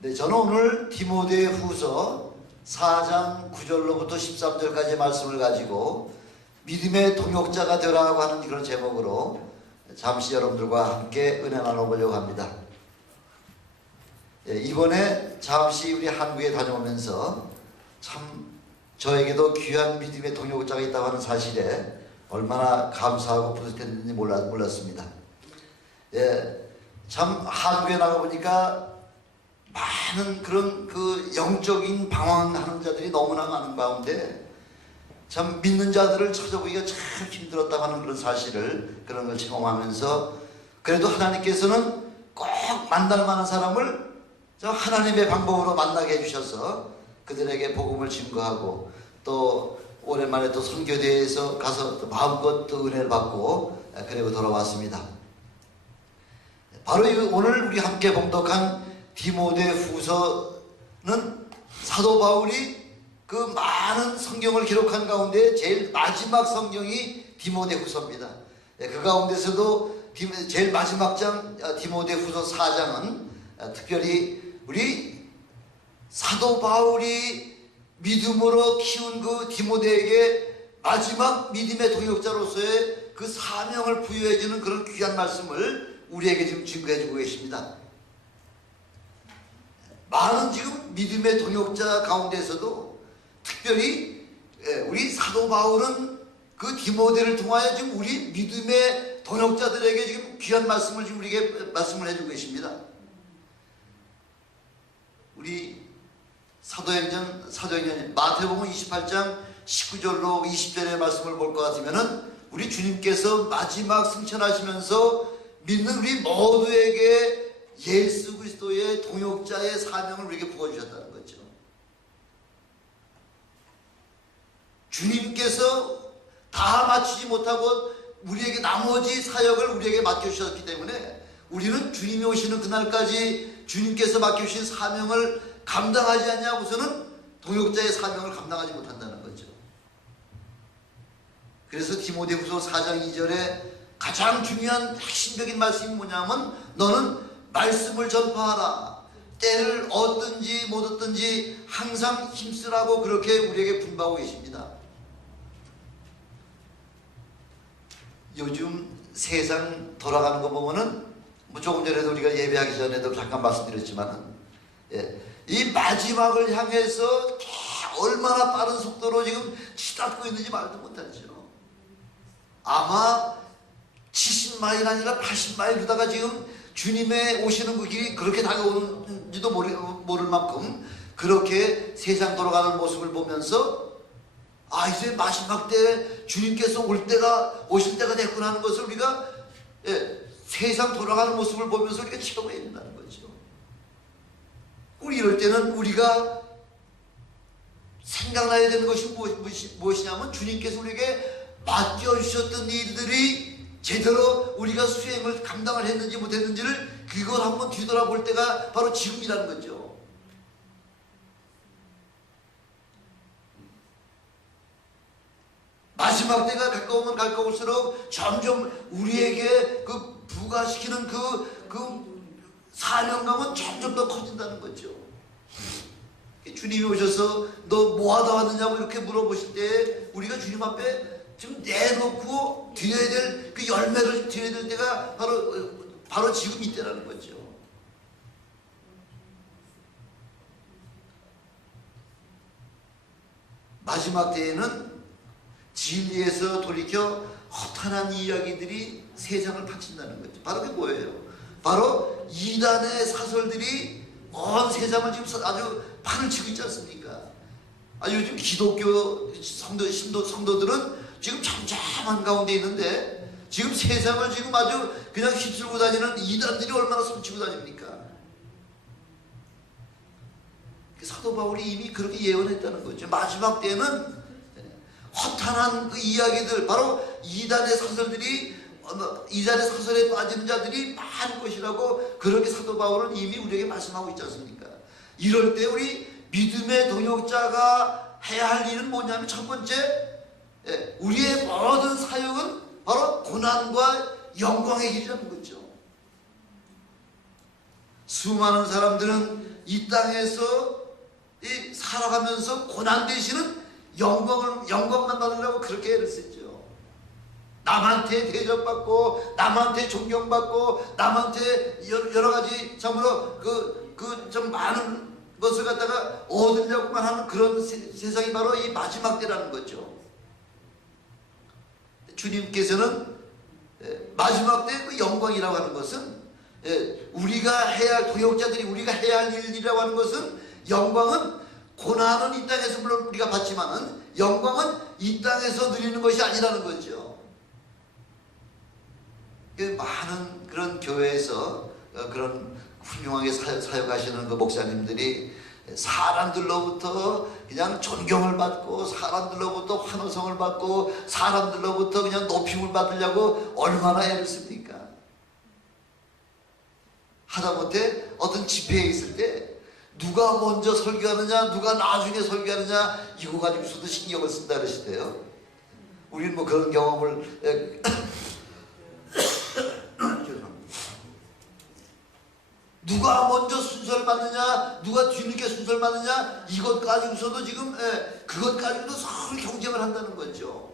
네, 저는 오늘 디모데 후서 4장 9절로부터 13절까지의 말씀을 가지고 믿음의 동역자가 되라고 하는 그런 제목으로 잠시 여러분들과 함께 은혜 나눠보려고 합니다. 이번에 잠시 우리 한국에 다녀오면서 참 저에게도 귀한 믿음의 동역자가 있다고 하는 사실에 얼마나 감사하고 뿌듯했는지 몰랐습니다. 참 한국에 나가보니까 많은 그런 그 영적인 방황하는 자들이 너무나 많은 가운데 참 믿는 자들을 찾아보기가 참 힘들었다고 하는 그런 사실을 그런 걸 경험하면서 그래도 하나님께서는 꼭 만날 만한 사람을 하나님의 방법으로 만나게 해주셔서 그들에게 복음을 증거하고 또 오랜만에 또 선교대회에서 가서 또 마음껏 또 은혜를 받고 그리고 돌아왔습니다. 바로 오늘 우리 함께 봉독한 디모데 후서는 사도 바울이 그 많은 성경을 기록한 가운데 제일 마지막 성경이 디모데 후서입니다. 그 가운데서도 제일 마지막 장 디모데 후서 4장은 특별히 우리 사도 바울이 믿음으로 키운 그 디모데에게 마지막 믿음의 동역자로서의 그 사명을 부여해주는 그런 귀한 말씀을 우리에게 지금 증거해주고 계십니다. 많은 지금 믿음의 동역자 가운데서도 특별히 우리 사도 바울은 그 디모데를 통하여 지금 우리 믿음의 동역자들에게 지금 귀한 말씀을 지금 우리에게 말씀을 해주고 계십니다. 우리 사도행전 마태복음 28장 19절로 20절의 말씀을 볼 것 같으면은 우리 주님께서 마지막 승천하시면서 믿는 우리 모두에게 예수 그리스도의 동역자의 사명을 우리에게 부어주셨다는 거죠. 주님께서 다 맞추지 못하고 우리에게 나머지 사역을 우리에게 맡겨주셨기 때문에 우리는 주님이 오시는 그날까지 주님께서 맡겨주신 사명을 감당하지 않냐고서는 동역자의 사명을 감당하지 못한다는 거죠. 그래서 디모데후서 4장 2절에 가장 중요한 핵심적인 말씀이 뭐냐면 너는 말씀을 전파하라. 때를 얻든지 못 얻든지 항상 힘쓰라고 그렇게 우리에게 분부하고 계십니다. 요즘 세상 돌아가는 거 보면은 뭐 조금 전에도 우리가 예배하기 전에도 잠깐 말씀드렸지만 이 마지막을 향해서 얼마나 빠른 속도로 지금 치닫고 있는지 말도 못하죠. 아마 70마일 아니라 80마일 주다가 지금 주님의 오시는 그 길이 그렇게 다가오는지도 모를 만큼 그렇게 세상 돌아가는 모습을 보면서 이제 마지막 때 주님께서 오실 때가 됐구나 하는 것을 우리가 세상 돌아가는 모습을 보면서 우리가 체험해야 된다는 거죠. 우리 이럴 때는 우리가 생각나야 되는 것이 무엇이냐면 주님께서 우리에게 맡겨주셨던 일들이 제대로 우리가 수행을 감당을 했는지 못했는지를 그걸 한번 뒤돌아볼 때가 바로 지금이라는 거죠. 마지막 때가 가까우면 가까울수록 점점 우리에게 그 부과시키는 그 사명감은 점점 더 커진다는 거죠. 주님이 오셔서 너 뭐하다 왔느냐고 이렇게 물어보실 때 우리가 주님 앞에 지금 내놓고 드려야 될 그 열매를 드려야 될 때가 바로 지금 이때라는 거죠. 마지막 때에는 진리에서 돌이켜 허탄한 이야기들이 세상을 바친다는 거죠. 바로 그게 뭐예요? 바로 이단의 사설들이 온 세상을 지금 아주 판을 치고 있지 않습니까? 요즘 기독교 성도들은 지금 잠잠한 가운데 있는데 지금 세상을 지금 아주 그냥 휩쓸고 다니는 이단들이 얼마나 손치고 다닙니까? 사도 바울이 이미 그렇게 예언했다는 거죠. 마지막 때는 허탄한 그 이야기들, 바로 이단의 사설에 빠지는 자들이 많을 것이라고 그렇게 사도 바울은 이미 우리에게 말씀하고 있지 않습니까? 이럴 때 우리 믿음의 동역자가 해야 할 일은 뭐냐면 첫 번째, 우리의 모든 사역은 바로 고난과 영광의 길이라는 거죠. 수많은 사람들은 이 땅에서 살아가면서 고난 대신은 영광만 받으려고 그렇게 애를 쓰죠. 남한테 대접받고, 남한테 존경받고, 남한테 여러 가지 참으로 좀 많은 것을 갖다가 얻으려고만 하는 그런 세상이 바로 이 마지막 때라는 거죠. 주님께서는 마지막 때 그 영광이라고 하는 것은 우리가 해야 할, 도역자들이 우리가 해야 할 일이라고 하는 것은, 영광은 고난은 이 땅에서 물론 우리가 받지만은 영광은 이 땅에서 누리는 것이 아니라는 거죠. 많은 그런 교회에서 그런 훌륭하게 사역하시는 그 목사님들이 사람들로부터 그냥 존경을 받고, 사람들로부터 환호성을 받고, 사람들로부터 그냥 높임을 받으려고 얼마나 애를 씁니까? 하다못해 어떤 집회에 있을 때 누가 먼저 설교하느냐, 누가 나중에 설교하느냐, 이거 가지고서도 신경을 쓴다 그러시대요. 우리는 뭐 그런 경험을 누가 먼저 순서를 받느냐, 누가 뒤늦게 순서를 받느냐, 이것 가지고서도 지금 그것 가지고도 서로 경쟁을 한다는 거죠.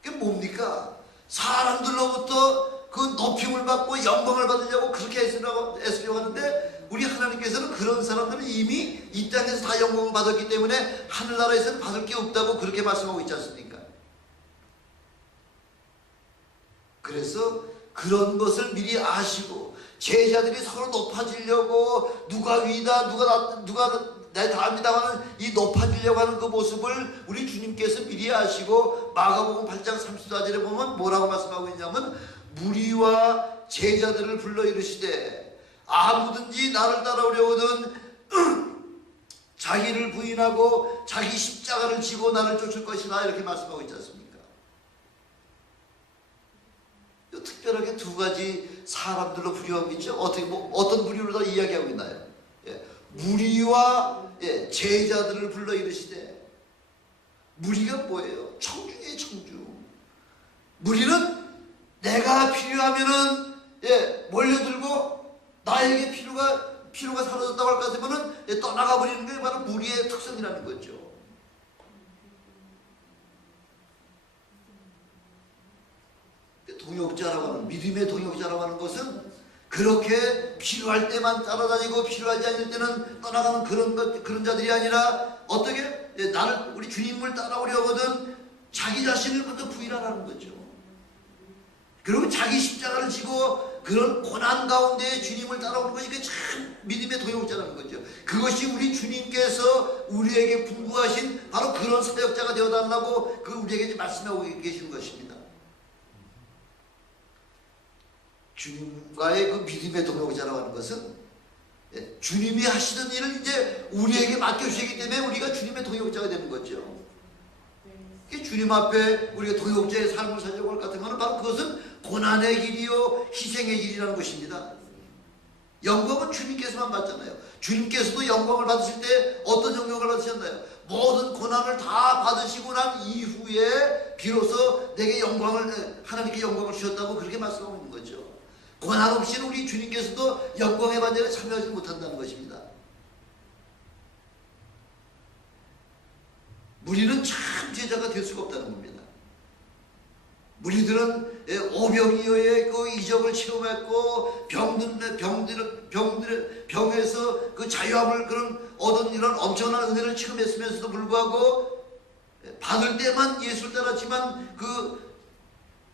그게 뭡니까? 사람들로부터 그 높임을 받고 영광을 받으려고 그렇게 애쓰려고 하는데, 우리 하나님께서는 그런 사람들은 이미 이 땅에서 다 영광을 받았기 때문에 하늘나라에서는 받을 게 없다고 그렇게 말씀하고 있지 않습니까? 그래서 그런 것을 미리 아시고, 제자들이 서로 높아지려고, 누가 위다, 누가 내 다음이다 하는 이 높아지려고 하는 그 모습을 우리 주님께서 미리 아시고, 마가복음 8장 34절에 보면 뭐라고 말씀하고 있냐면, 무리와 제자들을 불러 이르시되 아무든지 나를 따라오려거든 자기를 부인하고 자기 십자가를 지고 나를 쫓을 것이다, 이렇게 말씀하고 있지 않습니까? 특별하게 두 가지 사람들로 부류하고 있죠. 어떤 부류로 다 이야기하고 있나요? 무리와 제자들을 불러 이르시되, 무리가 뭐예요? 청중이에요, 청중. 무리는 내가 필요하면은 몰려들고, 나에게 필요가 사라졌다고 할 것 같으면은 떠나가 버리는 게 바로 무리의 특성이라는 거죠. 동역자라고 하는, 믿음의 동역자라고 하는 것은 그렇게 필요할 때만 따라다니고 필요하지 않을 때는 떠나가는 그런 자들이 아니라, 어떻게 우리 주님을 따라오려거든 자기 자신을 먼저 부인하라는 거죠. 그리고 자기 십자가를 지고 그런 고난 가운데 주님을 따라오는 것이 참 믿음의 동역자라는 거죠. 그것이 우리 주님께서 우리에게 분부하신 바로 그런 사역자가 되어달라고 우리에게 말씀하고 계시는 것입니다. 주님과의 그 믿음의 동역자라고 하는 것은, 주님이 하시던 일을 이제 우리에게 맡겨주시기 때문에 우리가 주님의 동역자가 되는 거죠. 주님 앞에 우리가 동역자의 삶을 살려고 할 것 같은 것은 바로 그것은 고난의 길이요 희생의 길이라는 것입니다. 영광은 주님께서만 받잖아요. 주님께서도 영광을 받으실 때 어떤 영광을 받으셨나요? 모든 고난을 다 받으시고 난 이후에 비로소 내게 하나님께 영광을 주셨다고 그렇게 말씀하고 있는 거죠. 고난 없이는 우리 주님께서도 영광의 반열에 참여하지 못한다는 것입니다. 무리는 참 제자가 될 수가 없다는 겁니다. 무리들은 오병이어의 그 이적을 체험했고, 병에서 그 자유함을 얻은 이런 엄청난 은혜를 체험했으면서도 불구하고, 받을 때만 예수를 따랐지만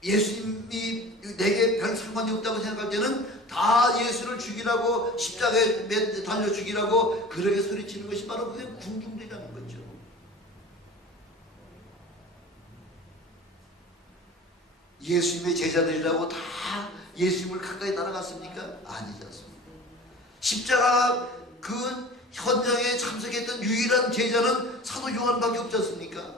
예수님이 내게 별 상관이 없다고 생각할 때는 다 예수를 죽이라고, 십자가에 달려 죽이라고 그렇게 소리치는 것이 바로 그게 군중들이라는 거죠. 예수님의 제자들이라고 다 예수님을 가까이 따라갔습니까? 아니지 않습니까? 십자가 그 현장에 참석했던 유일한 제자는 사도 요한밖에 없지 않습니까?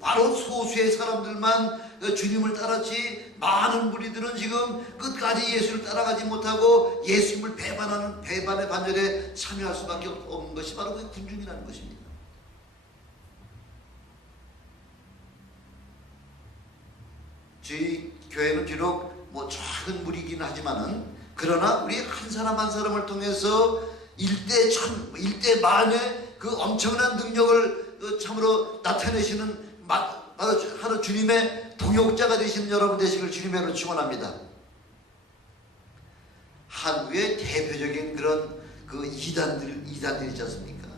바로 소수의 사람들만 주님을 따랐지, 많은 무리들은 지금 끝까지 예수를 따라가지 못하고 예수님을 배반하는 배반의 반열에 참여할 수밖에 없는 것이 바로 그 군중이라는 것입니다. 저희 교회는 비록 뭐 작은 무리긴 하지만은 그러나 우리 한 사람 한 사람을 통해서 일대 천, 일대 만의 그 엄청난 능력을 참으로 나타내시는 바로 주님의 동역자가 되시는 여러분 되시길 주님으로 축원합니다. 한국의 대표적인 그런 그 이단들이 있지 않습니까?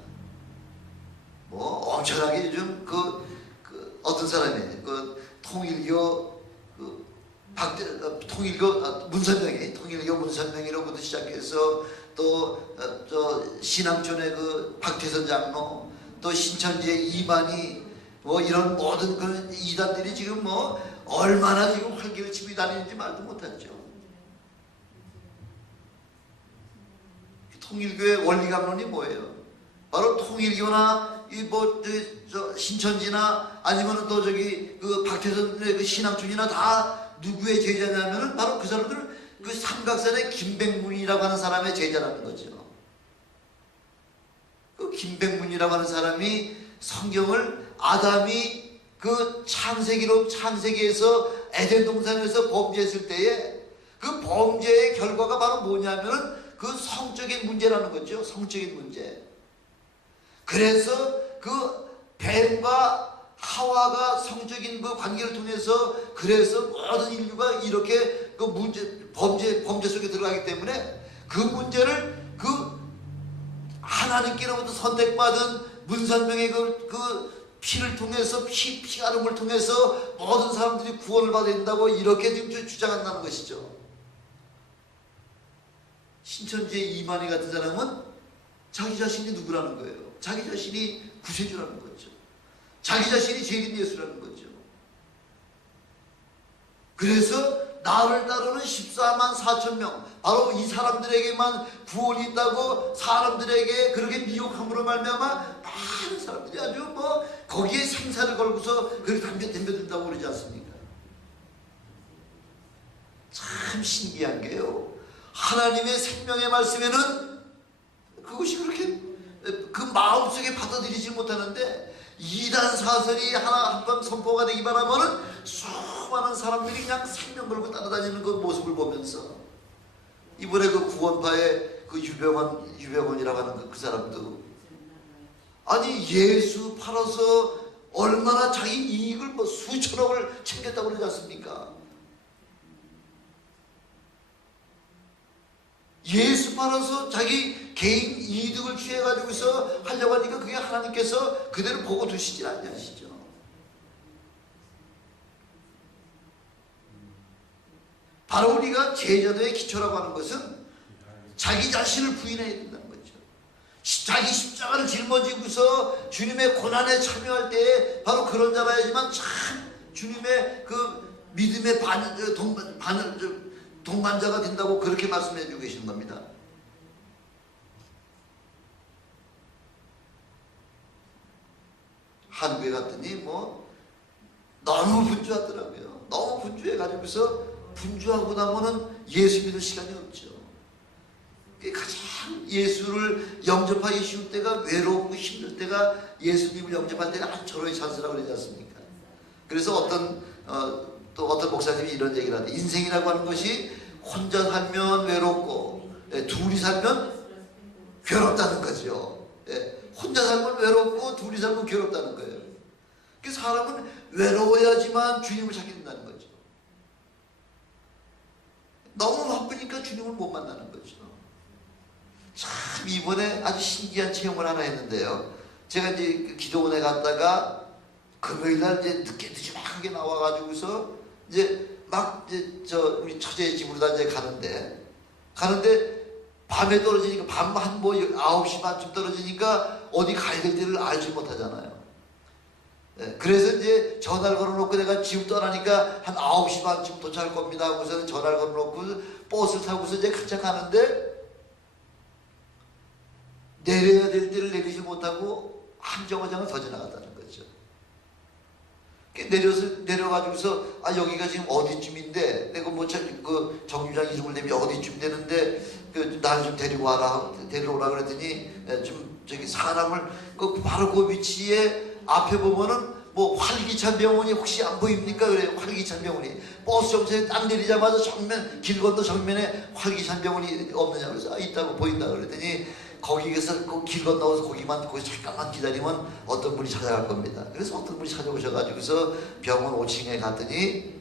뭐 엄청나게 요즘 그 어떤 사람이 그 통일교 통일교 문선명이로부터 시작해서 또 신앙촌의 그 박태선 장로, 또 신천지의 이만희, 뭐 이런 모든 그 이단들이 지금 뭐 얼마나 지금 활기를 치고 다니는지 말도 못하죠. 통일교의 원리강론이 뭐예요? 바로 통일교나 신천지나 아니면 또 그 박태선의 그 신앙촌이나 다 누구의 제자냐면은 바로 그 사람들은 그 삼각산의 김백문이라고 하는 사람의 제자라는 거죠. 그 김백문이라고 하는 사람이 성경을 아담이 그 창세기에서 에덴 동산에서 범죄했을 때에 그 범죄의 결과가 바로 뭐냐면은 그 성적인 문제라는 거죠. 성적인 문제. 그래서 그 뱀과 하와가 성적인 그 관계를 통해서 그래서 모든 인류가 이렇게 그 범죄 속에 들어가기 때문에 그 문제를 그 하나님께로부터 선택받은 문선명의 그 피를 통해서 피가름을 통해서 모든 사람들이 구원을 받아야 된다고 이렇게 지금 주장한다는 것이죠. 신천지의 이만희 같은 사람은 자기 자신이 누구라는 거예요. 자기 자신이 구세주라는 거죠. 자기 자신이 제일 예수라는 거죠. 그래서 나를 따르는 14만 4천 명, 바로 이 사람들에게만 구원이 있다고 사람들에게 그렇게 미혹함으로 말미암아 많은 사람들이 아주 뭐 거기에 생사를 걸고서 그렇게 덤벼든다고 그러지 않습니까? 참 신기한 게요, 하나님의 생명의 말씀에는 그것이 그렇게 그 마음속에 받아들이지 못하는데 이단 사설이 한번 선포가 되기 바라면은 수많은 사람들이 그냥 생명 걸고 따라다니는 그 모습을 보면서 이번에 그 구원파의 그 유병원이라고 하는 그 사람도 아니 예수 팔아서 얼마나 자기 이익을 뭐 수천억을 챙겼다고 그러지 않습니까? 예수 팔아서 자기 개인 이득을 취해가지고서 하려고 하니까 그게 하나님께서 그대로 보고 두시지 않으시죠. 바로 우리가 제자도의 기초라고 하는 것은 자기 자신을 부인해야 된다는 거죠. 자기 십자가를 짊어지고서 주님의 고난에 참여할 때 바로 그런 자라야지만 참 주님의 그 믿음의 동반자가 된다고 그렇게 말씀해 주고 계시는 겁니다. 한국에 갔더니 뭐 너무 분주하더라고요. 너무 분주해 가지고서 분주하고 나면은 예수 믿을 시간이 없죠. 가장 예수를 영접하기 쉬울 때가 외롭고 힘들 때가 예수님을 영접할 때가 아주 절호의 찬스라고 그러지 않습니까? 그래서 또 어떤 목사님이 이런 얘기를 하는데 인생이라고 하는 것이 혼자 살면 외롭고 둘이 살면 괴롭다는 거죠. 혼자 살면 외롭고 둘이 살면 괴롭다는 거예요. 그래서 사람은 외로워야지만 주님을 찾게 된다는 거죠. 너무 바쁘니까 주님을 못 만나는 거죠. 참 이번에 아주 신기한 체험을 하나 했는데요. 제가 이제 기도원에 갔다가 금요일날 이제 늦지막하게 나와가지고서 이제 우리 처제의 집으로 다 이제 가는데 밤에 떨어지니까 밤 한 뭐 9시 반쯤 떨어지니까 어디 가야 될 때를 알지 못하잖아요. 그래서 이제 전화를 걸어놓고 내가 집 떠나니까 한 9시 반쯤 도착할 겁니다 하고서는 전화를 걸어놓고 버스를 타고서 이제 같이 가는데 내려야 될 때를 내리지 못하고 한 정거장을 더 지나갔다는 거죠. 내려가지고서 여기가 지금 어디쯤인데 내가 뭐 그 정류장 이름을 대면 어디쯤 되는데 나를 좀 데려오라 그랬더니 좀 저기 사람을 바로 그 위치에 앞에 보면은 뭐 활기찬 병원이 혹시 안 보입니까? 그래요. 활기찬 병원이 버스 정차에 딱 내리자마자 정면 길 건너 정면에 활기찬 병원이 없느냐 그래서 있다고 보인다 그랬더니 거기에서 그 길 건너서 거기 잠깐만 기다리면 어떤 분이 찾아갈 겁니다. 그래서 어떤 분이 찾아오셔가지고서 병원 5층에 갔더니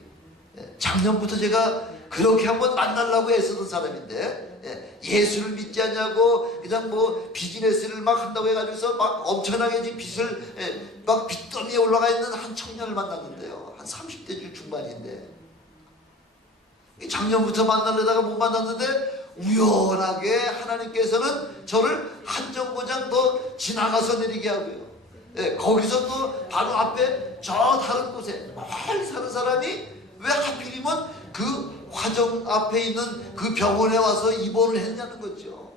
작년부터 제가 그렇게 한번 만나려고 애쓰던 사람인데 예수를 믿지 않냐고 그냥 뭐 비즈니스를 막 한다고 해가지고서 막 엄청나게 지금 빚을 막 빚더미에 올라가 있는 한 청년을 만났는데요. 한 30대 중반인데 작년부터 만나려다가 못 만났는데 우연하게 하나님께서는 저를 한 정거장 더 지나가서 내리게 하고요. 거기서 또 바로 앞에 저 다른 곳에 멀리 사는 사람이 왜 하필이면 그 화정 앞에 있는 그 병원에 와서 입원을 했냐는 거죠.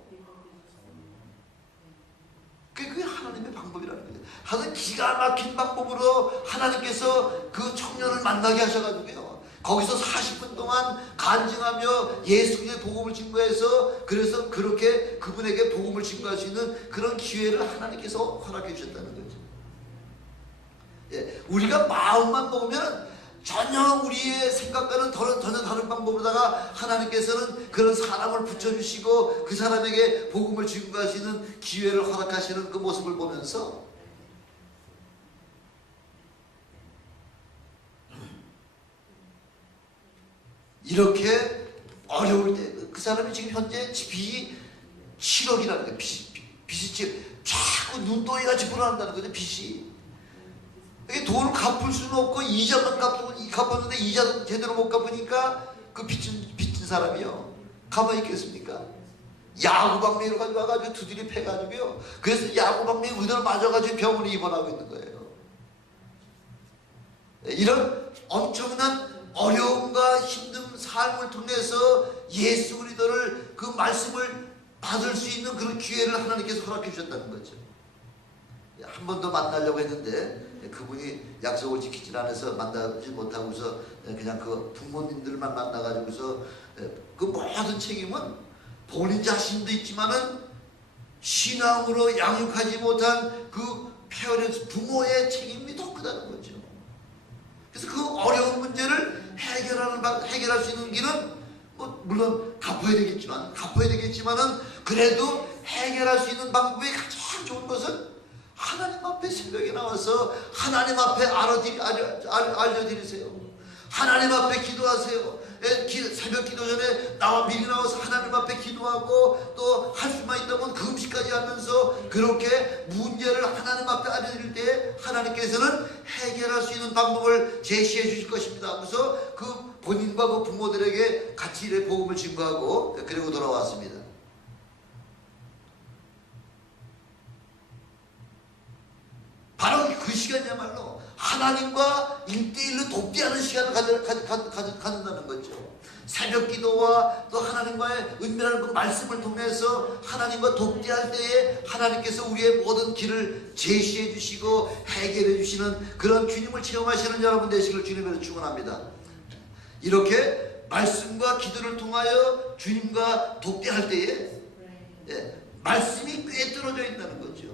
그게 하나님의 방법이라는 거예요. 하여튼 기가 막힌 방법으로 하나님께서 그 청년을 만나게 하셔가지고요. 거기서 40분 동안 간증하며 예수님의 복음을 증거해서 그래서 그렇게 그분에게 복음을 증거할 수 있는 그런 기회를 하나님께서 허락해 주셨다는 거죠. 우리가 마음만 먹으면 전혀 우리의 생각과는 전혀 다른 방법으로다가 하나님께서는 그런 사람을 붙여주시고 그 사람에게 복음을 증거할 수 있는 기회를 허락하시는 그 모습을 보면서 이렇게 어려울 때 그 사람이 지금 현재 빚이 7억이라는 거예요. 빚이 자꾸 눈덩이같이 불어난다는 거죠. 빚이 돈을 갚을 수는 없고 이자만 갚았는데 이자도 제대로 못 갚으니까 그 빚진 사람이요 가만히 있겠습니까? 야구방망이로 가져와가지고 두드려 패가지고요. 그래서 야구방망이 의도를 맞아가지고 병원에 입원하고 있는 거예요. 이런 엄청난 어려움과 힘든 삶을 통해서 예수 그리스도를 그 말씀을 받을 수 있는 그런 기회를 하나님께서 허락해 주셨다는 거죠. 한 번 더 만나려고 했는데 그분이 약속을 지키지 않아서 만나지 못하고서 그냥 그 부모님들만 만나가지고서 그 모든 책임은 본인 자신도 있지만은 신앙으로 양육하지 못한 그 페어런트 부모의 책임이 더 크다는 거죠. 그래서 그 어려운 문제를 해결할 수 있는 길은 뭐 물론 갚아야 되겠지만은 그래도 해결할 수 있는 방법이 가장 좋은 것은 하나님 앞에 새벽에 나와서 하나님 앞에 알려드리세요. 하나님 앞에 기도하세요. 새벽 기도 전에 미리 나와서 하나님 앞에 기도하고 또 할 수만 있다면 금식까지 하면서 그렇게 문제를 하나님 앞에 알려드릴 때 하나님께서는 해결할 수 있는 방법을 제시해 주실 것입니다. 그래서 그 본인과 그 부모들에게 같이 이래 복음을 증거하고 그리고 돌아왔습니다. 바로 그 시간이야말로 하나님과 1대1로 돕기하는 시간을 갖는다는 거죠. 새벽 기도와 또 하나님과의 은밀한 그 말씀을 통해서 하나님과 돕기할 때에 하나님께서 우리의 모든 길을 제시해 주시고 해결해 주시는 그런 주님을 체험하시는 여러분 되시길 주님으로 축원합니다. 이렇게 말씀과 기도를 통하여 주님과 돕기할 때에 말씀이 꿰뚫어져 있다는 거죠.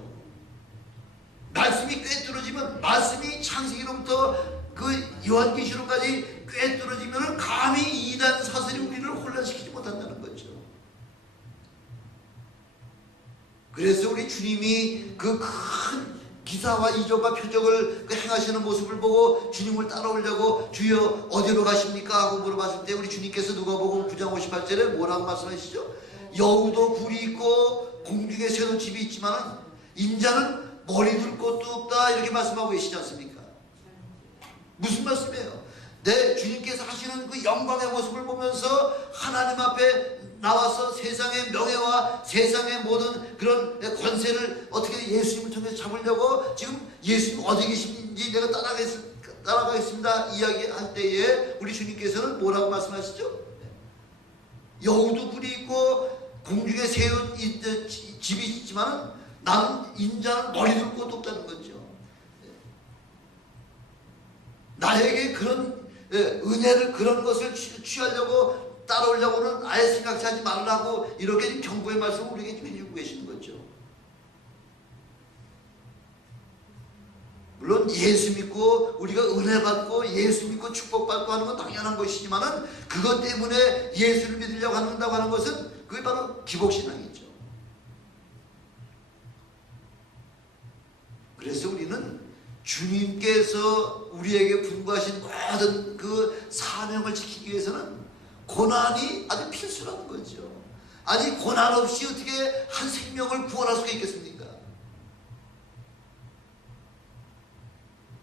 말씀이 꿰뚫어지면 말씀이 창세기로부터 그 요한계시록까지 꿰뚫어지면 감히 이단 사설이 우리를 혼란시키지 못한다는 거죠. 그래서 우리 주님이 그 큰 기사와 이적과 표적을 행하시는 모습을 보고 주님을 따라오려고 주여 어디로 가십니까? 하고 물어봤을 때 우리 주님께서 누가복음 9장 58절에 뭐라고 말씀하시죠? 여우도 굴이 있고 공중에 새도 집이 있지만 인자는 머리 둘 곳도 없다 이렇게 말씀하고 계시지 않습니까? 무슨 말씀이에요? 내 주님께서 하시는 그 영광의 모습을 보면서 하나님 앞에 나와서 세상의 명예와 세상의 모든 그런 권세를 어떻게 예수님을 통해서 잡으려고 지금 예수님 어디 계신지 내가 따라가겠습니다 이야기할 때에 우리 주님께서는 뭐라고 말씀하시죠? 여우도 굴이 있고 공중에 새우 집이 있지만 나는 인자는 머리 둘 곳도 없다는 거죠. 나에게 그런 은혜를 그런 것을 취하려고 따라오려고는 아예 생각지 하지 말라고 이렇게 경고의 말씀을 우리에게 좀 해주고 계시는 거죠. 물론 예수 믿고 우리가 은혜 받고 예수 믿고 축복받고 하는 건 당연한 것이지만은 그것 때문에 예수를 믿으려고 한다고 하는 것은 그게 바로 기복신앙이죠. 그래서 우리는 주님께서 우리에게 분부하신 모든 그 사명을 지키기 위해서는 고난이 아주 필수라는 거죠. 아니 고난 없이 어떻게 한 생명을 구원할 수가 있겠습니까?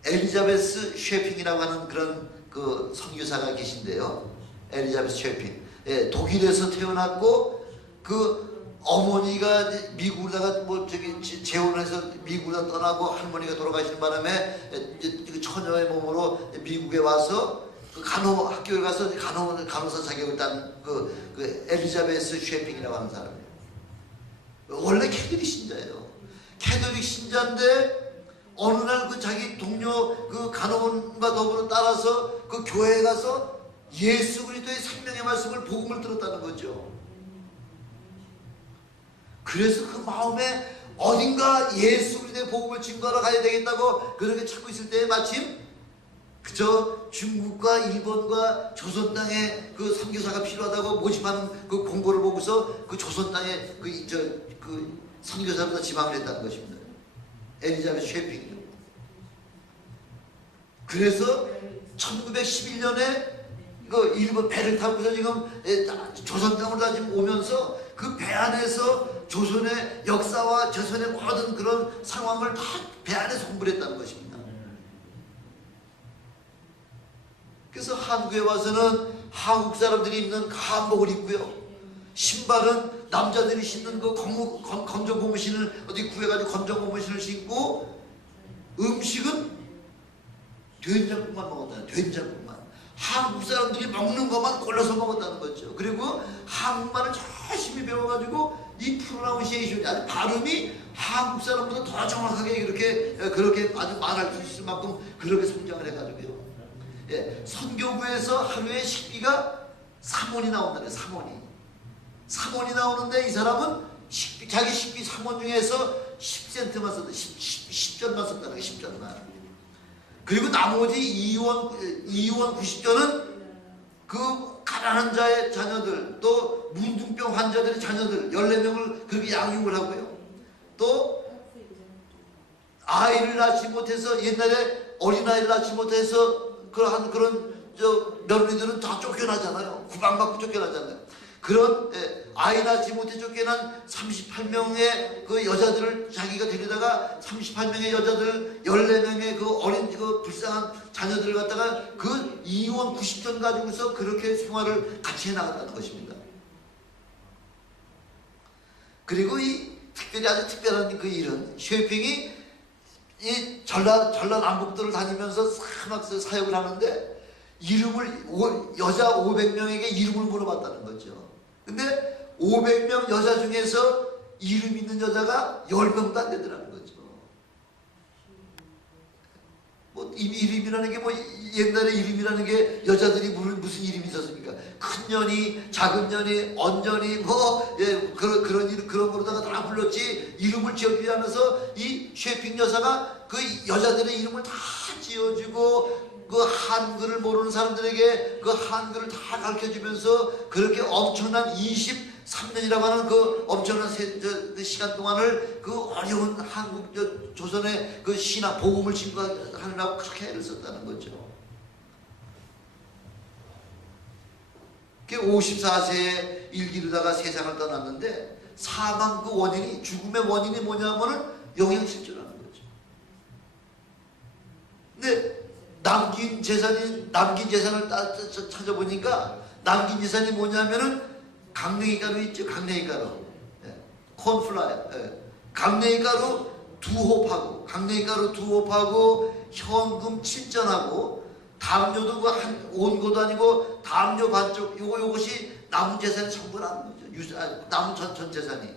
엘리자베스 쉐핑이라고 하는 그런 그 선교사가 계신데요. 엘리자베스 쉐핑. 예, 독일에서 태어났고 그 어머니가 미국에다가 뭐 저기 재혼해서 미국에 떠나고 할머니가 돌아가시는 바람에 그 처녀의 몸으로 미국에 와서 그 간호 학교에 가서 간호사 자격을 딴 그 엘리자베스 쉐핑이라고 하는 사람이에요. 원래 캐톨릭 신자예요. 캐톨릭 신자인데 어느 날 그 자기 동료 그 간호원과 더불어 따라서 그 교회에 가서 예수 그리스도의 생명의 말씀을 복음을 들었다는 거죠. 그래서 그 마음에 어딘가 예수 그리스도의 복음을 증거하러 가야 되겠다고 그렇게 찾고 있을 때에 마침 그저 중국과 일본과 조선 땅에 그 선교사가 필요하다고 모집하는 그 공고를 보고서 그 조선 땅에 그 선교사로 지망을 했다는 것입니다. 엘리자베스 쉐핑. 그래서 1911년에 그 일본 배를 타고서 지금 조선 땅으로 다 지금 오면서 그 배 안에서 조선의 역사와 조선의 모든 그런 상황을 다 배 안에서 공부를 했다는 것입니다. 그래서 한국에 와서는 한국 사람들이 입는 한복을 입고요. 신발은 남자들이 신는 그 검정 고무신을 어디 구해가지고 검정 고무신을 신고 음식은 된장국만 먹었다는 된장국만. 한국 사람들이 먹는 것만 골라서 먹었다는 거죠. 그리고 한국말을 열심히 배워가지고 이 프로나운시에이션이 아주 발음이 한국 사람보다 더 정확하게 그렇게 아주 말할 수 있을 만큼 그렇게 성장을 해가지고요. 예, 선교부에서 하루에 식비가 3원이 나온다네. 3원이 나오는데 이 사람은 자기 식비 3원 중에서 10센트만 썼다. 10전만 썼다는 거예요. 10전만. 그리고 나머지 2원 90전은 그 가난한 자의 자녀들, 또 문둥병 환자들의 자녀들 14명을 그렇게 양육을 하고요. 또 아이를 낳지 못해서 옛날에 어린아이를 낳지 못해서 그런 며느리들은 다 쫓겨나잖아요. 구박받고 쫓겨나잖아요. 그런 아이 낳지 못해 쫓겨난 38명의 그 여자들을 자기가 데려다가 38명의 여자들 14명의 그 어린 그 불쌍한 자녀들을 갖다가 그 2원 90전 가지고서 그렇게 생활을 같이 해나갔다는 것입니다. 그리고 이 아주 특별한 그 일은 쉐핑이 이 전라남북도를 다니면서 사역을 하는데 여자 500명에게 이름을 물어봤다는 거죠. 근데 500명 여자 중에서 이름 있는 여자가 10명도 안 되더라는 거죠. 뭐 이름이라는 게 뭐 옛날에 이름이라는 게 여자들이 무슨 이름이 있었습니까? 큰 년이, 작은 년이, 언년이 뭐 그런 거로다가 다 불렀지. 이름을 지어주지 않아서 이 쉐핑 여사가 그 여자들의 이름을 다 지어주고 그 한글을 모르는 사람들에게 그 한글을 다 가르쳐주면서 그렇게 엄청난 23년이라고 하는 그 엄청난 그 시간 동안을 그 어려운 한국 조선의 그 신학 복음을 증거하느라고 그렇게 애를 썼다는 거죠. 54세에 일기르다가 세상을 떠났는데 사망 그 원인이 죽음의 원인이 뭐냐면은 영양실조라는 거죠. 근데 남긴 재산을 찾아보니까 남긴 재산이 뭐냐면은 강냉이가루 있죠. 강냉이가루, 콘플라워, 강냉이가루 2홉하고 강냉이가루 2홉하고 현금 7전하고 담요도 한 온고도 아니고 담요 반쪽 요것이 남은 재산이 전부라는 거죠. 남은 전 재산이.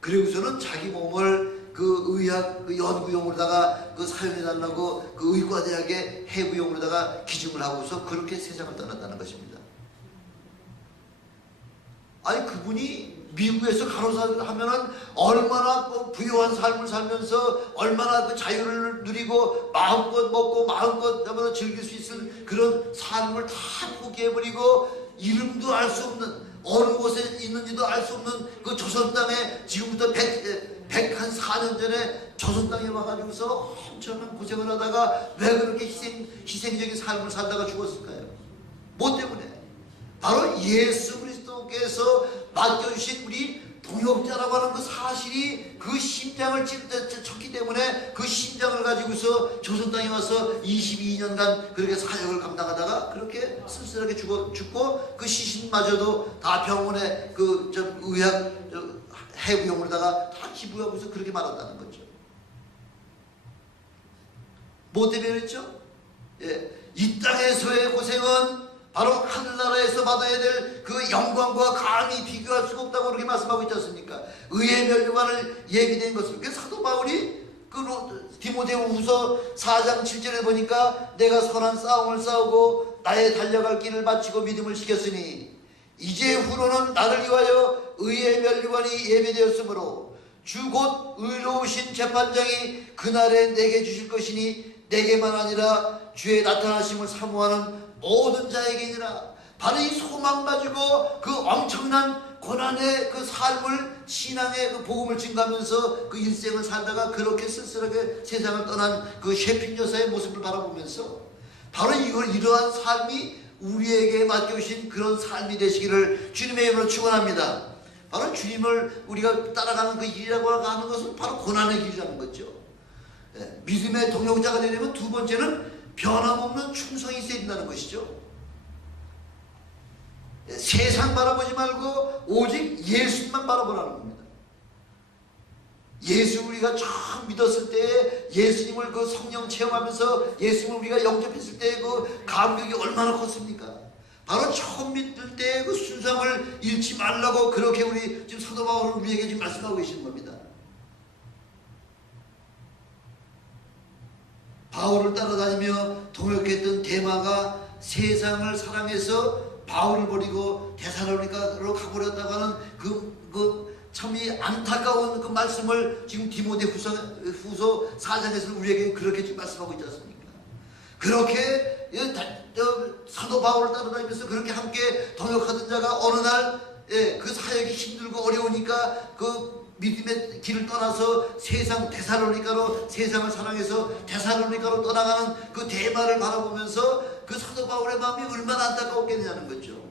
그리고서는 자기 몸을 그 의학 그 연구용으로다가 그 사용해달라고 그 의과대학의 해부용으로다가 기증을 하고서 그렇게 세상을 떠났다는 것입니다. 아니 그분이 미국에서 간호사를 하면은 얼마나 부유한 삶을 살면서 얼마나 그 자유를 누리고 마음껏 먹고 마음껏 즐길 수 있을 그런 삶을 다 포기해버리고 이름도 알 수 없는 어느 곳에 있는지도 알 수 없는 그 조선 땅에 지금부터 104년 전에 조선 땅에 와가지고서 엄청난 고생을 하다가 왜 그렇게 희생적인 삶을 살다가 죽었을까요? 뭐 때문에? 바로 예수 그리스도께서 맡겨주신 우리 동역자라고 하는 그 사실이 그 심장을 쳤기 때문에 그 심장을 가지고서 조선 땅에 와서 22년간 그렇게 사역을 감당하다가 그렇게 쓸쓸하게 죽고 그 시신마저도 다 병원에 그 의학 해부용으로다가 다 기부하고서 그렇게 말한다는 거죠. 뭐 때문에 그랬죠? 예, 이 땅에서의 고생은 바로 하늘나라에서 받아야 될 그 영광과 감히 비교할 수가 없다고 그렇게 말씀하고 있지 않습니까? 의의 멸류관을 예비된 것을. 그래서 사도 바울이 그 디모데후서 4장 7절에 보니까 내가 선한 싸움을 싸우고 나의 달려갈 길을 마치고 믿음을 지켰으니 이제 후로는 나를 위하여 의의 멸류관이 예비되었으므로 주 곧 의로우신 재판장이 그날에 내게 주실 것이니 내게만 아니라 주의 나타나심을 사모하는 모든 자에게니라. 바로 이 소망 가지고 그 엄청난 고난의 그 삶을 신앙의 그 복음을 증가하면서 그 일생을 살다가 그렇게 쓸쓸하게 세상을 떠난 그 셰핀 여사의 모습을 바라보면서 바로 이러한 삶이 우리에게 맡겨주신 그런 삶이 되시기를 주님의 이름으로 축원합니다. 바로 주님을 우리가 따라가는 그 길이라고 하는 것은 바로 고난의 길이라는 거죠. 믿음의 동역자가 되려면 두 번째는 변함없는 충성이 있어야 된다는 것이죠. 세상 바라보지 말고 오직 예수만 바라보라는 겁니다. 예수 우리가 처음 믿었을 때 예수님을 그 성령 체험하면서 예수님을 우리가 영접했을 때 그 감격이 얼마나 컸습니까? 바로 처음 믿을 때 그 순수함을 잃지 말라고 그렇게 우리 지금 사도 바울은 우리에게 지금 말씀하고 계시는 겁니다. 바울을 따라다니며 동역했던 데마가 세상을 사랑해서 바울을 버리고 데살로니가로 가버렸다고 하는 참이 안타까운 그 말씀을 지금 디모데후서 4장에서 우리에게 그렇게 지금 말씀하고 있지 않습니까? 그렇게 사도 바울을 따라다니면서 그렇게 함께 동역하던 자가 어느 날 그 사역이 힘들고 어려우니까 그 믿음의 길을 떠나서 데살로니가로 세상을 사랑해서 데살로니가로 떠나가는 그 데마를 바라보면서 그 사도 바울의 마음이 얼마나 안타까웠겠냐는 거죠.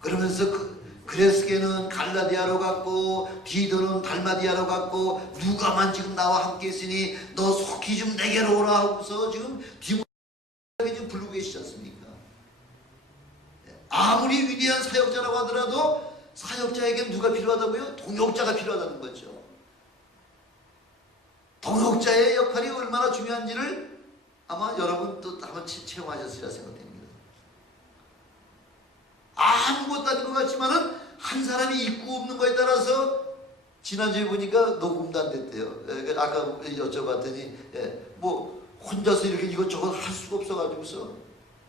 그러면서 그레스게는 갈라디아로 갔고 디도는 달마디아로 갔고 누가만 지금 나와 함께 있으니 너 속히 좀 내게로 오라 하고서 지금 디모데에게 지금 부르고 계시지 않습니까? 아무리 위대한 사역자라고 하더라도 사역자에게 누가 필요하다고요? 동역자가 필요하다는 거죠. 동역자의 역할이 얼마나 중요한지를 아마 여러분 또 한번 체험하셨으리라 생각됩니다. 아무것도 아닌 것 같지만은 한 사람이 있고 없는 거에 따라서 지난주에 보니까 녹음도 안 됐대요. 아까 여쭤봤더니 뭐 혼자서 이렇게 이것저것 할 수가 없어가지고서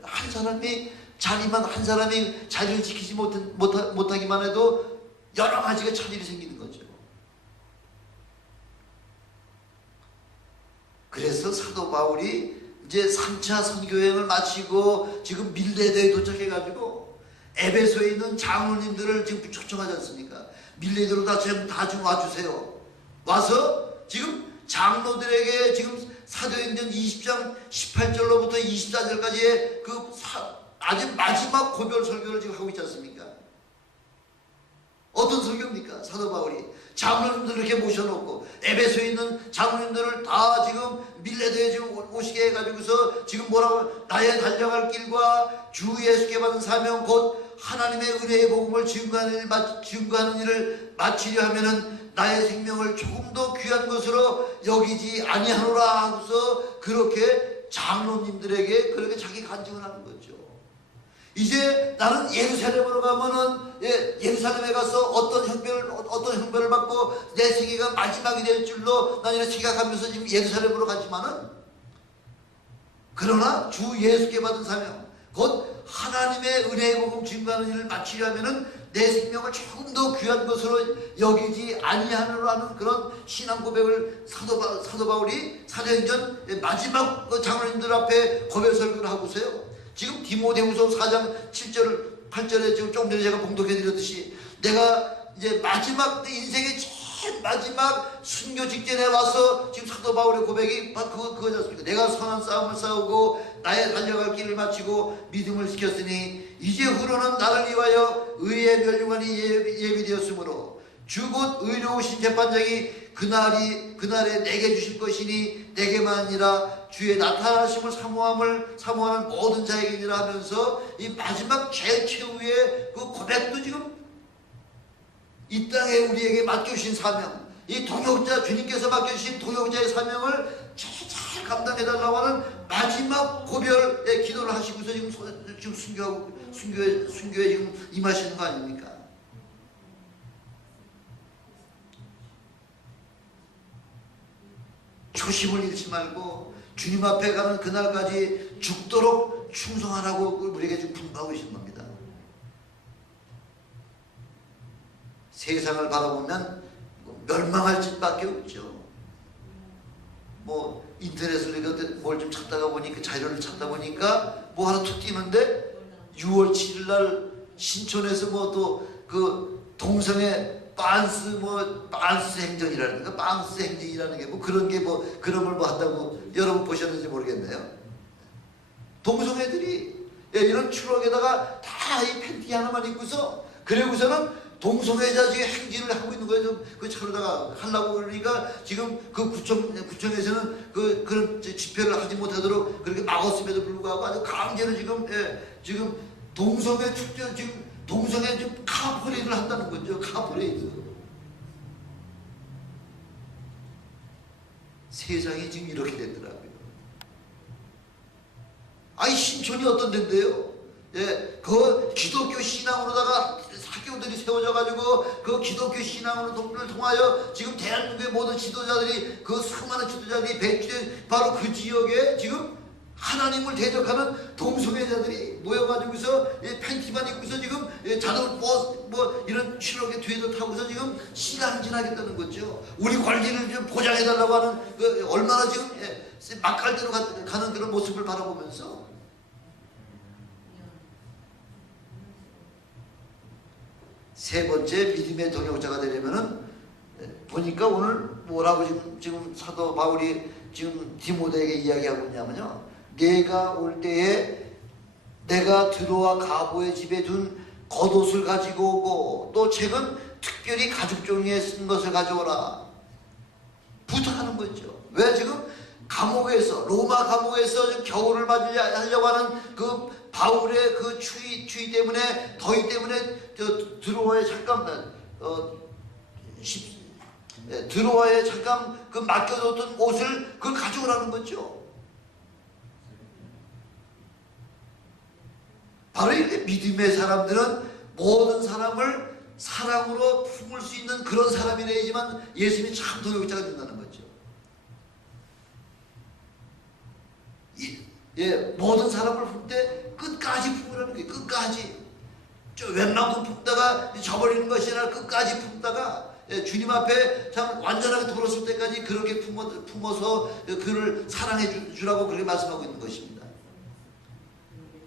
한 사람이 자리를 지키지 못하기만 해도 여러 가지가 차질이 생기는 거죠. 그래서 사도 바울이 이제 3차 선교여행을 마치고 지금 밀레도에 도착해가지고 에베소에 있는 장로님들을 지금 초청하지 않습니까? 밀레도로 다 좀 와주세요. 와서 지금 장로들에게 지금 사도행전 20장 18절로부터 24절까지의 아주 마지막 고별 설교를 지금 하고 있지 않습니까? 어떤 설교입니까? 사도 바울이 장로님들을 이렇게 모셔놓고 에베소에 있는 장로님들을 다 지금 밀레도에 지금 오시게 해가지고서 지금 뭐라고 나의 달려갈 길과 주 예수께 받은 사명 곧 하나님의 은혜의 복음을 증거하는 일을 마치려 하면은 나의 생명을 조금 더 귀한 것으로 여기지 아니하노라 하고서 그렇게 장로님들에게 그렇게 자기 간증을 하는 거죠. 이제 나는 예루살렘으로 가면은 예루살렘에 가서 어떤 형벌을 받고 내 생애가 마지막이 될 줄로 나는 생각하면서 지금 예루살렘으로 가지만은 그러나 주 예수께 받은 사명, 곧 하나님의 은혜의 복음 증거하는 일을 마치려면은 내 생명을 조금 더 귀한 것으로 여기지 아니하노라 하는 그런 신앙 고백을 사도 바울이 사도행전 마지막 장로님들 앞에 고백 설교를 하고서요. 지금 디모데후서 4장 7절 8절에 지금 조금 전에 제가 봉독해 드렸듯이 내가 이제 마지막 내 인생의 제일 마지막 순교 직전에 와서 지금 사도 바울의 고백이 그거지 않습니까? 내가 선한 싸움을 싸우고 나의 달려갈 길을 마치고 믿음을 지켰으니 이제 후로는 나를 위하여 의의 멸류관이 예비되었으므로 주 곧 의로우신 재판장이 그날에 내게 주실 것이니 내게만 아니라 주의 나타나심을 사모하는 모든 자에게니라 하면서 이 마지막 제일 최후의 그 고백도 지금 이 땅에 우리에게 맡겨주신 사명, 이 동역자, 주님께서 맡겨주신 동역자의 사명을 잘 감당해달라고 하는 마지막 고별의 기도를 하시고서 지금 순교에 지금 임하시는 거 아닙니까? 초심을 잃지 말고 주님 앞에 가는 그날까지 죽도록 충성하라고 우리에게 지금 분부하고 계신 겁니다. 세상을 바라보면 멸망할 짓밖에 없죠. 뭐 인터넷을 뭘 좀 찾다가 보니까 자료를 찾다 보니까 뭐 하나 툭 띄는데 6월 7일 날 신촌에서 뭐 또 그 동성애 빤스 행정이라는 빤스 행정이라는 게 뭐 그런 게 뭐 그런 걸 뭐 한다고 여러분 보셨는지 모르겠네요. 동성애들이 이런 추억에다가 다 이 팬티 하나만 입고서 그러고서는 동성애자 지금 행진을 하고 있는 거예요. 그 차로다가 하려고 그러니까 지금 그 구청에서는 그런 집회를 하지 못하도록 그렇게 막았음에도 불구하고 아주 강제로 지금 동성애 축제 지금 동성애 지금 카퍼레이드를 한다는 거죠. 카퍼레이드. 세상이 지금 이렇게 됐더라고요. 아니 신촌이 어떤 데인데요? 그 기독교 신앙으로다가 학교들이 세워져가지고 그 기독교 신앙으로 동를 통하여 지금 대한민국의 모든 지도자들이 그 수많은 지도자들이 배출된 바로 그 지역에 지금 하나님을 대적하는 동성애자들이 모여가지고서 팬티만 입고서 지금 자동 버스 뭐 이런 추락의 뒤에도 타고서 지금 시간진하겠다는 거죠. 우리 권리를 좀 보장해달라고 하는 그 얼마나 지금 막갈대로 가는 그런 모습을 바라보면서 세 번째 믿음의 동역자가 되려면은 보니까 오늘 뭐라고 지금 사도 바울이 지금 디모데에게 이야기하고 있냐면요. 내가 올 때에 내가 드로아 가보의 집에 둔 겉옷을 가지고 오고 또 책은 특별히 가죽 종이에 쓴 것을 가져오라 부탁하는 거죠. 왜 지금 감옥에서 로마 감옥에서 지금 겨울을 맞이하려고 하는 그 바울의 그 추위 때문에 더위 때문에 드로아에 잠깐 드로아에 잠깐 그 맡겨뒀던 옷을 그걸 가져오라는 거죠. 바로 이렇게 믿음의 사람들은 모든 사람을 사랑으로 품을 수 있는 그런 사람이래야지만 예수님이 참 동역자가 된다는 거죠. 모든 사람을 품 때 끝까지 품으라는 거예요. 끝까지. 웬만큼 품다가 저버리는 것이 아니라 끝까지 품다가 주님 앞에 참 완전하게 돌았을 때까지 그렇게 품어서 그를 사랑해 주라고 그렇게 말씀하고 있는 것입니다.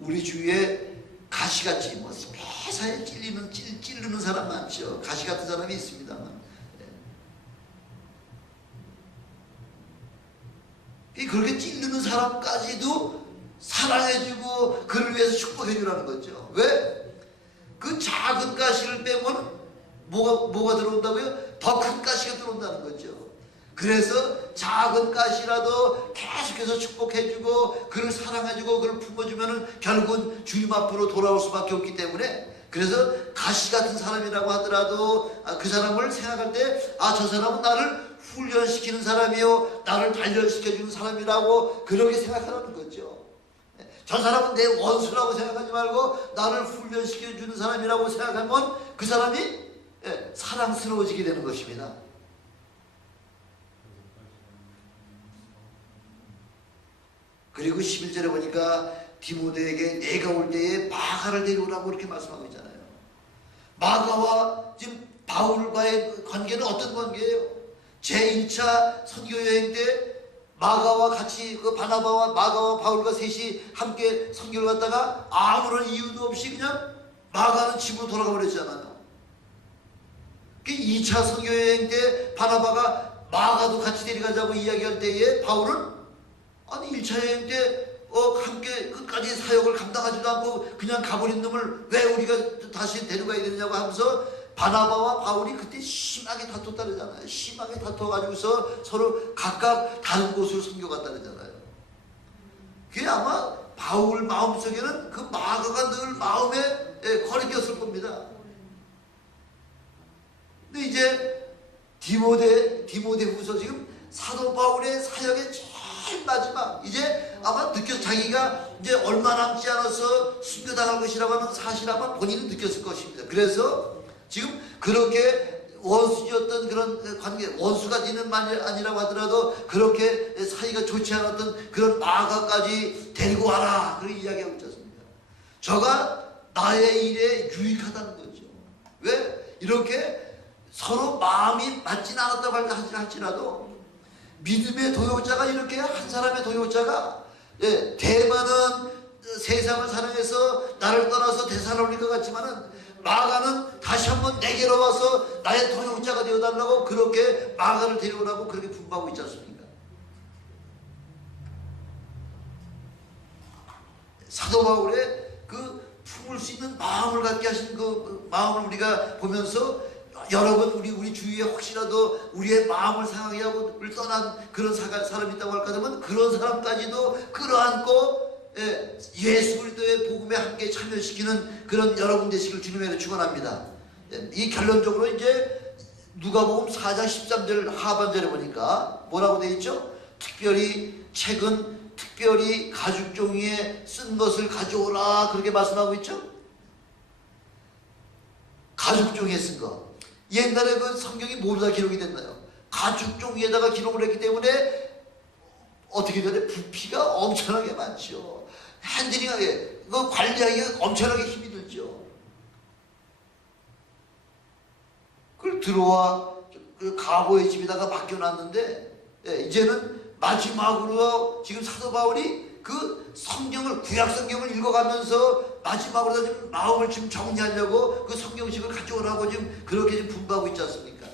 우리 주위에 가시같이 뭐 매사에 찌르는 사람 많죠. 가시 같은 사람이 있습니다만 그렇게 찌르는 사람까지도 사랑해주고 그를 위해서 축복해주라는 거죠. 왜? 그 작은 가시를 빼면 뭐가 들어온다고요? 더 큰 가시가 들어온다는 거죠. 그래서 작은 가시라도 계속해서 축복해주고 그를 사랑해주고 그를 품어주면 결국은 주님 앞으로 돌아올 수밖에 없기 때문에 그래서 가시 같은 사람이라고 하더라도 그 사람을 생각할 때 저 사람은 나를 훈련시키는 사람이요 나를 단련시켜주는 사람이라고 그렇게 생각하라는 거죠. 저 사람은 내 원수라고 생각하지 말고 나를 훈련시켜주는 사람이라고 생각하면 그 사람이 사랑스러워지게 되는 것입니다. 그리고 11절에 보니까 디모데에게 내가 올 때에 마가를 데려오라고 이렇게 말씀하고 있잖아요. 마가와 지금 바울과의 관계는 어떤 관계예요? 제1차 선교여행 때 마가와 같이 그 바나바와 마가와 바울과 셋이 함께 선교를 갔다가 아무런 이유도 없이 그냥 마가는 집으로 돌아가 버렸잖아요. 그 2차 선교여행 때 바나바가 마가도 같이 데려가자고 이야기할 때에 바울은 아니 1차 여행 때 함께 끝까지 사역을 감당하지도 않고 그냥 가버린 놈을 왜 우리가 다시 데려가야 되느냐고 하면서 바나바와 바울이 그때 심하게 다퉜다잖아요. 심하게 다퉈가지고서 서로 각각 다른 곳으로 선교 갔다 그러잖아요. 그게 아마 바울 마음속에는 그 마가가 늘 마음에 거리꼈을 겁니다. 근데 이제 디모데 후서 지금 사도 바울의 사역의 제일 마지막 이제 아마 자기가 이제 얼마 남지 않아서 순교당할 것이라고 하는 사실 아마 본인은 느꼈을 것입니다. 그래서 지금 그렇게 원수였던 그런 관계, 원수가 있는 말이 아니라고 하더라도 그렇게 사이가 좋지 않았던 그런 마가까지 데리고 와라 그렇게 이야기하고 있지 않습니까? 저가 나의 일에 유익하다는 거죠. 왜? 이렇게 서로 마음이 맞진 않았다고 할지라도 믿음의 도역자가 이렇게 한 사람의 도역자가 대만은 세상을 사랑해서 나를 떠나서 데살로니가 같지만은 마가는 다시 한번 내게로 와서 나의 도역자가 되어달라고 그렇게 마가를 데려오라고 그렇게 분부하고 있지 않습니까? 사도 바울의 그 품을 수 있는 마음을 갖게 하신 그 마음을 우리가 보면서 여러분 우리 주위에 혹시라도 우리의 마음을 상하게 하고 우리를 떠난 그런 사람이 있다고 할까 하면 그런 사람까지도 끌어안고 예수 그리스도의 복음에 함께 참여시키는 그런 여러분 되시길 주님으로 축원합니다. 이 결론적으로 이제 누가복음 4장 13절 하반절에 보니까 뭐라고 되어 있죠? 특별히 가죽 종이에 쓴 것을 가져오라 그렇게 말씀하고 있죠? 가죽 종이에 쓴 것. 옛날에 그 성경이 뭐다 기록이 됐나요? 가죽 종이에다가 기록을 했기 때문에 어떻게 되냐? 부피가 엄청나게 많죠. 핸들링하게, 그 관리하기가 엄청나게 힘이 들죠. 그걸 들어와 그 가보의 집에다가 맡겨놨는데 이제는 마지막으로 지금 사도 바울이 그 성경을 구약 성경을 읽어가면서 마지막으로 지금 마음을 지금 정리하려고 그 성경식을 가져오라고 지금 그렇게 지금 분부하고 있지 않습니까?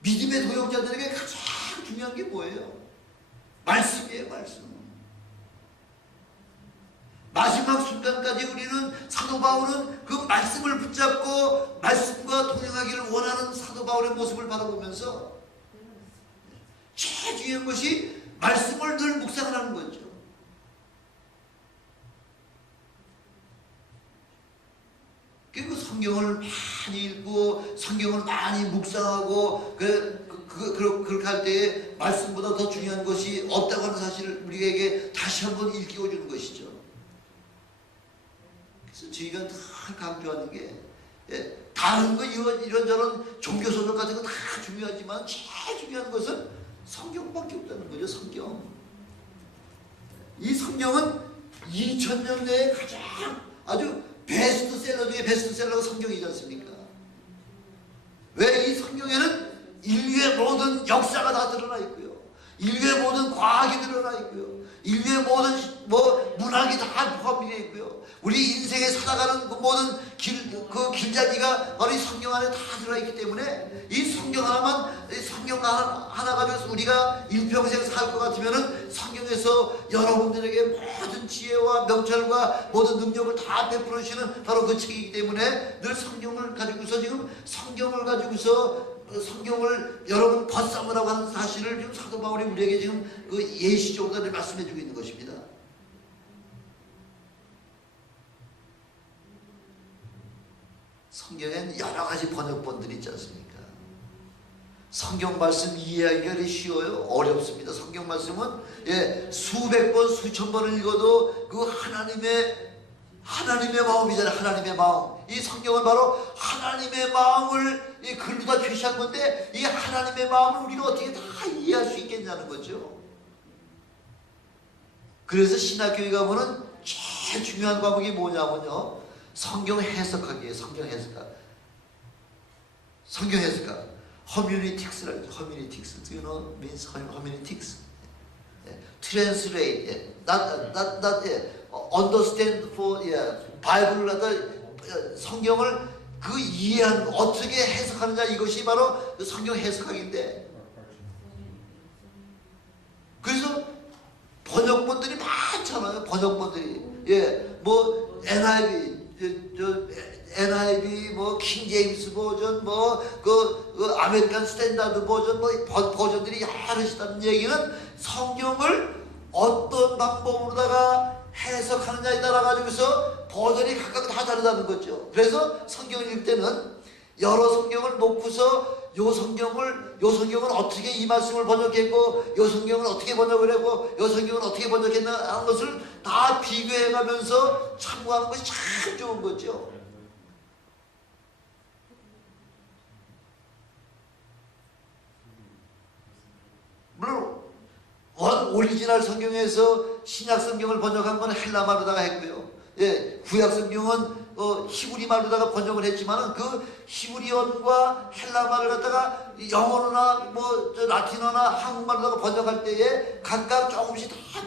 믿음의 도역자들에게 가장 중요한 게 뭐예요? 말씀이에요, 말씀. 마지막 순간까지 우리는 사도 바울은 그 말씀을 붙잡고 말씀과 동행하기를 원하는 사도 바울의 모습을 바라보면서 제일 중요한 것이 말씀을 늘 묵상을 하는 거죠. 그리고 성경을 많이 읽고 성경을 많이 묵상하고 그렇게 할 때에 말씀보다 더 중요한 것이 없다고 하는 사실을 우리에게 다시 한번 일깨워 주는 것이죠. 그래서 저희가 늘 강조하는 게 다른 거 이런저런 종교소설 같은 거 다 중요하지만 제일 중요한 것은 성경밖에 없다는 거죠. 성경. 이 성경은 2000년 내에 가장 아주 베스트셀러 중에 베스트셀러가 성경이지 않습니까? 왜? 이 성경에는 인류의 모든 역사가 다 드러나 있고요. 인류의 모든 과학이 드러나 있고요. 인류의 모든 문학이 다 포함되어 있고요. 우리 인생에 살아가는 그 모든 길잡이가 바로 이 성경 안에 다 들어있기 때문에 이 성경 하나 가지고 우리가 일평생 살 것 같으면은 성경에서 여러분들에게 모든 지혜와 명철과 모든 능력을 다 베풀어 주시는 바로 그 책이기 때문에 늘 성경을 가지고서 지금 성경을 여러분 벗삼으라고 하는 사실을 지금 사도 바울이 우리에게 지금 그 예시적으로 말씀해 주고 있는 것입니다. 성경에는 여러 가지 번역본들이 있지 않습니까? 성경 말씀 이해하기가 쉬워요? 어렵습니다. 성경 말씀은 수백 번, 수천 번을 읽어도 그 하나님의 마음이잖아요. 하나님의 마음. 이 성경은 바로 하나님의 마음을 이 글로다 표시한 건데 이 하나님의 마음을 우리가 어떻게 다 이해할 수 있겠냐는 거죠. 그래서 신학교에 가면은 제일 중요한 과목이 뭐냐면요, 성경 해석하기예요. 성경 해석학. 성경 해석학. Hermeneutics라고 하죠. Hermeneutics. Do you know means hermeneutics? Translate. Not understand for 바이블을 갖다 성경을 그 이해하는 어떻게 해석하느냐, 이것이 바로 성경 해석학인데, 그래서 번역본들이 많잖아요. 번역본들이 뭐 NIV 뭐 킹제임스 버전 그 아메리칸 스탠다드 버전 뭐 버전들이 여러 있다는 얘기는 성경을 어떤 방법으로다가 해석하느냐에 따라 가지고서 버전이 각각 다 다르다는 거죠. 그래서 성경을 읽을 때는 여러 성경을 놓고서 요 성경은 어떻게 이 말씀을 번역했고, 요 성경은 어떻게 번역을 했고, 요 성경은 어떻게 번역했나 하는 것을 다 비교해가면서 참고하는 것이 참 좋은 거죠. 물론 오리지널 성경에서 신약 성경을 번역한 건 헬라말로다가 했고요. 구약 성경은 히브리 말로다가 번역을 했지만은 그 히브리어과 헬라말을 갖다가 영어나 뭐 라틴어나 한국말로다가 번역할 때에 각각 조금씩 다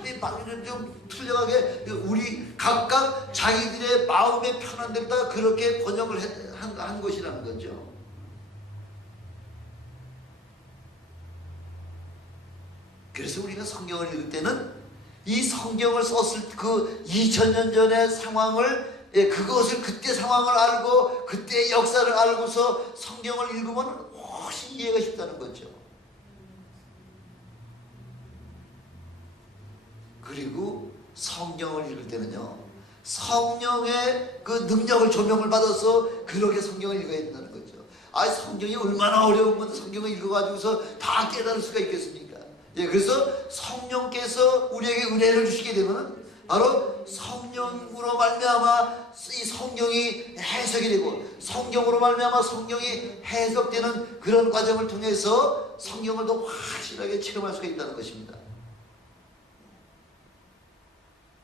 좀 틀려가게 우리 각각 자기들의 마음에 편한 데다가 그렇게 번역을 한 것이라는 거죠. 그래서 우리가 성경을 읽을 때는 이 성경을 썼을 그 2000년 전의 상황을, 그것을 그때 상황을 알고 그때의 역사를 알고서 성경을 읽으면 훨씬 이해가 쉽다는 거죠. 그리고 성경을 읽을 때는요, 성령의 그 능력을 조명을 받아서 그렇게 성경을 읽어야 된다는 거죠. 성경이 얼마나 어려운 건데 성경을 읽어가지고서 다 깨달을 수가 있겠습니까? 그래서 성령께서 우리에게 은혜를 주시게 되면 바로 성령으로 말미암아 이 성경이 해석이 되고, 성경으로 말미암아 성경이 해석되는 그런 과정을 통해서 성경을 더 확실하게 체험할 수가 있다는 것입니다.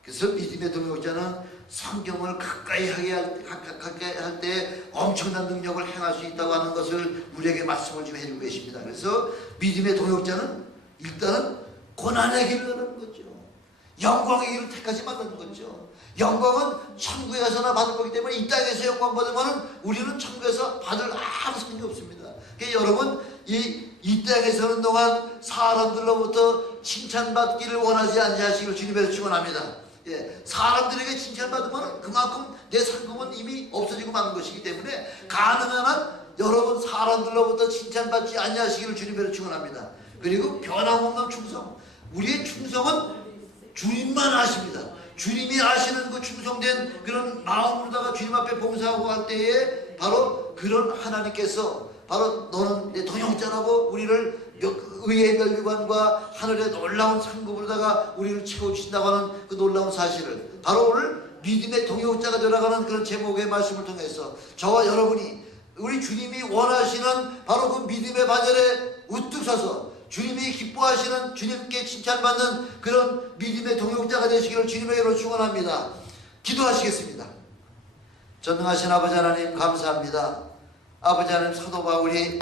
그래서 믿음의 동역자는 성경을 가까이 하게 할 때 엄청난 능력을 행할 수 있다고 하는 것을 우리에게 말씀을 좀 해주고 계십니다. 그래서 믿음의 동역자는 일단은 고난의 길을 가는 거죠. 영광의 길을 택하지 말라는 거죠. 영광은 천국에 가서나 받을 거기 때문에 이 땅에서 영광 받으면 우리는 천국에서 받을 아무 소용이 없습니다. 그러니까 여러분 이 땅에 서는 동안 사람들로부터 칭찬받기를 원하지 않으시기를 주님에서 축원합니다. 사람들에게 칭찬받으면 그만큼 내 상급은 이미 없어지고 마는 것이기 때문에 가능한 한 여러분 사람들로부터 칭찬받지 않으시기를 주님에서 축원합니다. 그리고 변함없는 충성. 우리의 충성은 주님만 아십니다. 주님이 아시는 그 충성된 그런 마음으로다가 주님 앞에 봉사하고 할 때에 바로 그런 하나님께서 바로 너는 내 동역자라고 우리를 의의 면류관과 하늘의 놀라운 상급으로다가 우리를 채워주신다고 하는 그 놀라운 사실을 바로 오늘 믿음의 동역자가 되어가는 그런 제목의 말씀을 통해서 저와 여러분이 우리 주님이 원하시는 바로 그 믿음의 바늘에 우뚝 서서 주님이 기뻐하시는, 주님께 칭찬받는 그런 믿음의 동역자가 되시기를 주님의 이름으로 축원합니다. 기도하시겠습니다. 전능하신 아버지 하나님 감사합니다. 아버지 하나님, 사도 바울이